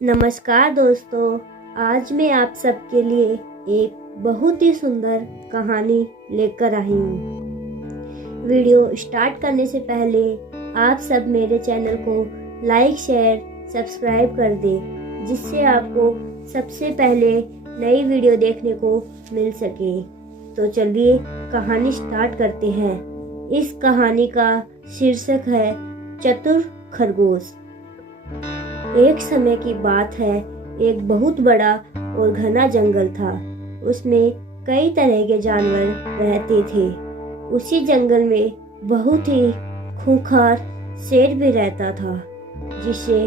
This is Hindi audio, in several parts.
नमस्कार दोस्तों, आज मैं आप सबके लिए एक बहुत ही सुंदर कहानी लेकर आई हूँ। वीडियो स्टार्ट करने से पहले आप सब मेरे चैनल को लाइक, शेयर, सब्सक्राइब कर दें, जिससे आपको सबसे पहले नई वीडियो देखने को मिल सके। तो चलिए कहानी स्टार्ट करते हैं। इस कहानी का शीर्षक है चतुर खरगोश। एक समय की बात है, एक बहुत बड़ा और घना जंगल था। उसमें कई तरह के जानवर रहते थे। उसी जंगल में बहुत ही खूंखार शेर भी रहता था, जिससे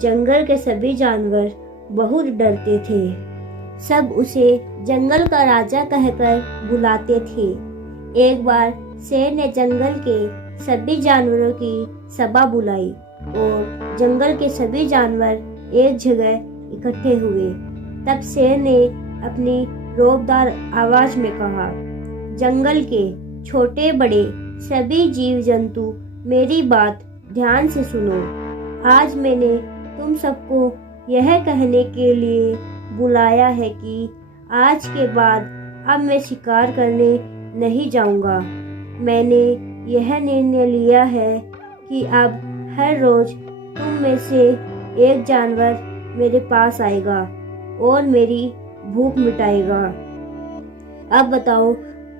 जंगल के सभी जानवर बहुत डरते थे। सब उसे जंगल का राजा कहकर बुलाते थे। एक बार शेर ने जंगल के सभी जानवरों की सभा बुलाई और जंगल के सभी जानवर एक जगह इकट्ठे हुए। तब शेर ने अपनी रोबदार आवाज में कहा, जंगल के छोटे बड़े सभी जीव जंतु मेरी बात ध्यान से सुनो। आज मैंने तुम सबको यह कहने के लिए बुलाया है कि आज के बाद अब मैं शिकार करने नहीं जाऊंगा। मैंने यह निर्णय लिया है कि अब हर रोज तुम में से एक जानवर मेरे पास आएगा और मेरी भूख मिटाएगा। अब बताओ,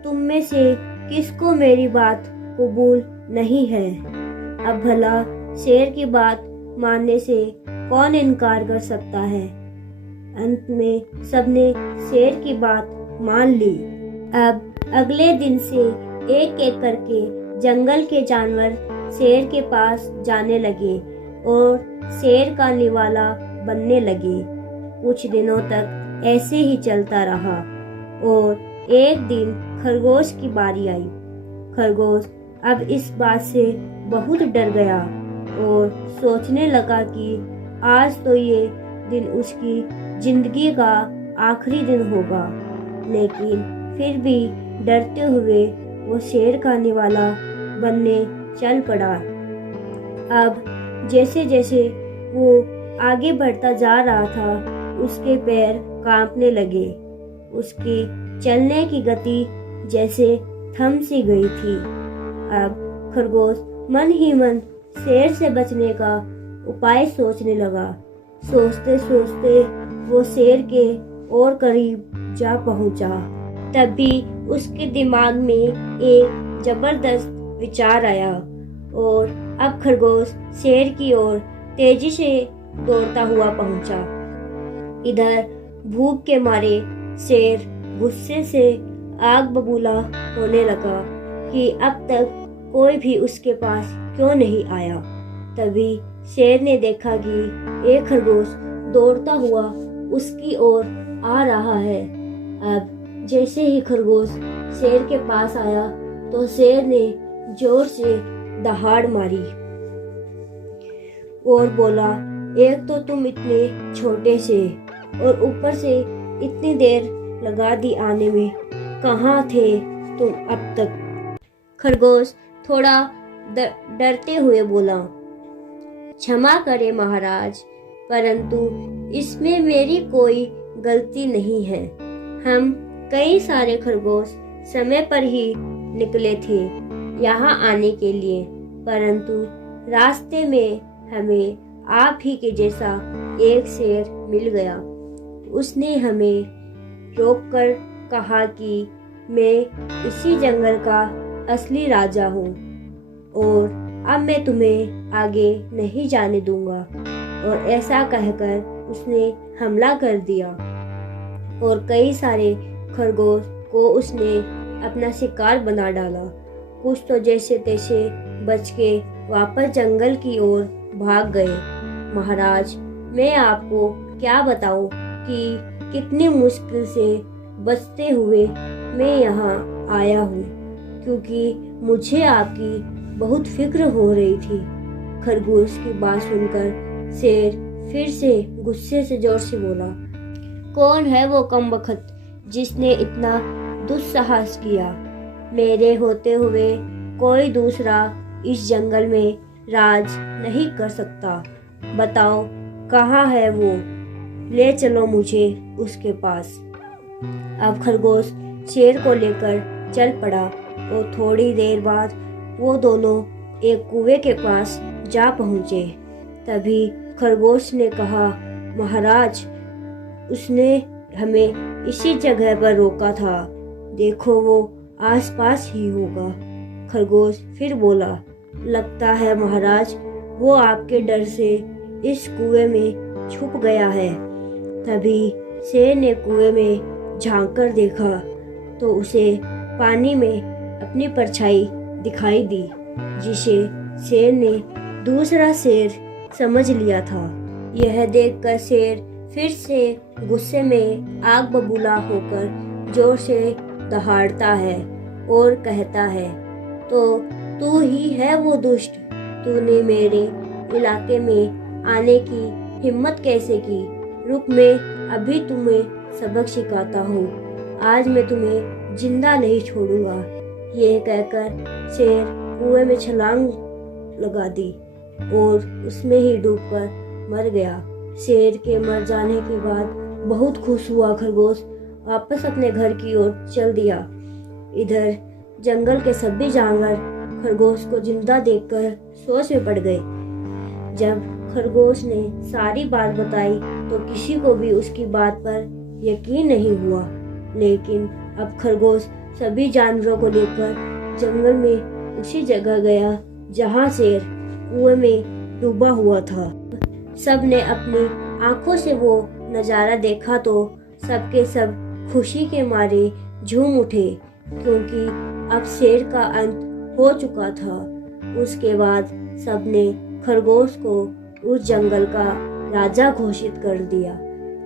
तुम में से किसको मेरी बात कबूल नहीं है? अब भला शेर की बात मानने से कौन इनकार कर सकता है? अंत में सबने शेर की बात मान ली। अब अगले दिन से एक एक करके जंगल के जानवर शेर के पास जाने लगे और शेर का निवाला बनने लगे। कुछ दिनों तक ऐसे ही चलता रहा और एक दिन खरगोश की बारी आई। खरगोश अब इस बात से बहुत डर गया और सोचने लगा कि आज तो ये दिन उसकी जिंदगी का आखिरी दिन होगा। लेकिन फिर भी डरते हुए वो शेर का निवाला बनने चल पड़ा। अब जैसे जैसे वो आगे बढ़ता जा रहा था, उसके पैर कांपने लगे। उसकी चलने की गति जैसे थम सी गई थी। अब खरगोश मन ही मन शेर से बचने का उपाय सोचने लगा। सोचते सोचते वो शेर के और करीब जा पहुंचा। तभी उसके दिमाग में एक जबरदस्त विचार आया और अब खरगोश शेर की ओर तेजी से दौड़ता हुआ पहुंचा। इधर भूख के मारे शेर गुस्से से आग बबूला होने लगा कि अब तक कोई भी उसके पास क्यों नहीं आया। तभी शेर ने देखा कि एक खरगोश दौड़ता हुआ उसकी ओर आ रहा है। अब जैसे ही खरगोश शेर के पास आया तो शेर ने जोर से दहाड़ मारी और बोला, एक तो तुम इतने छोटे से और ऊपर से इतनी देर लगा दी आने में, कहाँ थे तुम अब तक? खरगोश थोड़ा डरते हुए बोला, क्षमा करें महाराज, परंतु इसमें मेरी कोई गलती नहीं है। हम कई सारे खरगोश समय पर ही निकले थे यहाँ आने के लिए, परंतु रास्ते में हमें आप ही के जैसा एक शेर मिल गया। उसने हमें रोककर कहा कि मैं इसी जंगल का असली राजा हूँ और अब मैं तुम्हें आगे नहीं जाने दूंगा। और ऐसा कहकर उसने हमला कर दिया और कई सारे खरगोश को उसने अपना शिकार बना डाला। कुछ तो जैसे तैसे बच के वापस जंगल की ओर भाग गए। महाराज, मैं आपको क्या बताऊं कि कितनी मुश्किल से बचते हुए मैं यहाँ आया हूँ, क्योंकि मुझे आपकी बहुत फिक्र हो रही थी। खरगोश की बात सुनकर शेर फिर से गुस्से से जोर से बोला, कौन है वो कमबख्त जिसने इतना दुस्साहस किया? मेरे होते हुए कोई दूसरा इस जंगल में राज नहीं कर सकता। बताओ, कहाँ है वो? ले चलो मुझे उसके पास। अब खरगोश शेर को लेकर चल पड़ा और थोड़ी देर बाद वो दोनों एक कुएं के पास जा पहुँचे। तभी खरगोश ने कहा, महाराज, उसने हमें इसी जगह पर रोका था, देखो वो आसपास ही होगा। खरगोश फिर बोला, लगता है महाराज वो आपके डर से इस कुएं में छुप गया है। तभी शेर ने कुएं में झांककर देखा तो उसे पानी में अपनी परछाई दिखाई दी, जिसे शेर ने दूसरा शेर समझ लिया था। यह देखकर शेर फिर से गुस्से में आग बबूला होकर जोर से दहाड़ता है और कहता है, तो तू ही है वो दुष्ट, तूने मेरे इलाके में आने की हिम्मत कैसे की? रुक, मैं अभी तुम्हें सबक सिखाता हूँ, आज मैं तुम्हें जिंदा नहीं छोड़ूंगा। ये कहकर शेर कुएं में छलांग लगा दी और उसमें ही डूबकर मर गया। शेर के मर जाने के बाद बहुत खुश हुआ खरगोश वापस अपने घर की ओर चल दिया। इधर जंगल के सभी जानवर खरगोश को जिंदा देखकर सोच में पड़ गए। जब खरगोश ने सारी बात बताई तो किसी को भी उसकी बात पर यकीन नहीं हुआ, लेकिन अब खरगोश सभी जानवरों को लेकर जंगल में उसी जगह गया जहां शेर कुएं में डूबा हुआ था। सब ने अपनी आंखों से वो नज़ारा देखा तो सबके सब खुशी के मारे झूम उठे, क्योंकि अब शेर का अंत हो चुका था। उसके बाद सबने खरगोश को उस जंगल का राजा घोषित कर दिया।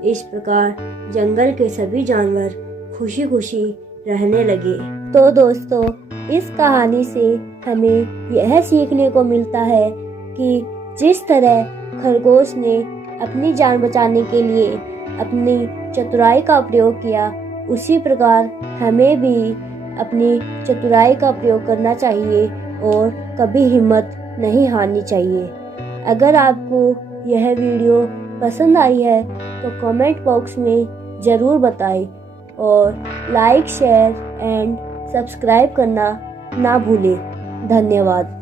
इस प्रकार जंगल के सभी जानवर खुशी खुशी रहने लगे। तो दोस्तों, इस कहानी से हमें यह सीखने को मिलता है कि जिस तरह खरगोश ने अपनी जान बचाने के लिए अपनी चतुराई का प्रयोग किया, उसी प्रकार हमें भी अपनी चतुराई का प्रयोग करना चाहिए और कभी हिम्मत नहीं हारनी चाहिए। अगर आपको यह वीडियो पसंद आई है तो कमेंट बॉक्स में ज़रूर बताएं और लाइक, शेयर एंड सब्सक्राइब करना ना भूलें। धन्यवाद।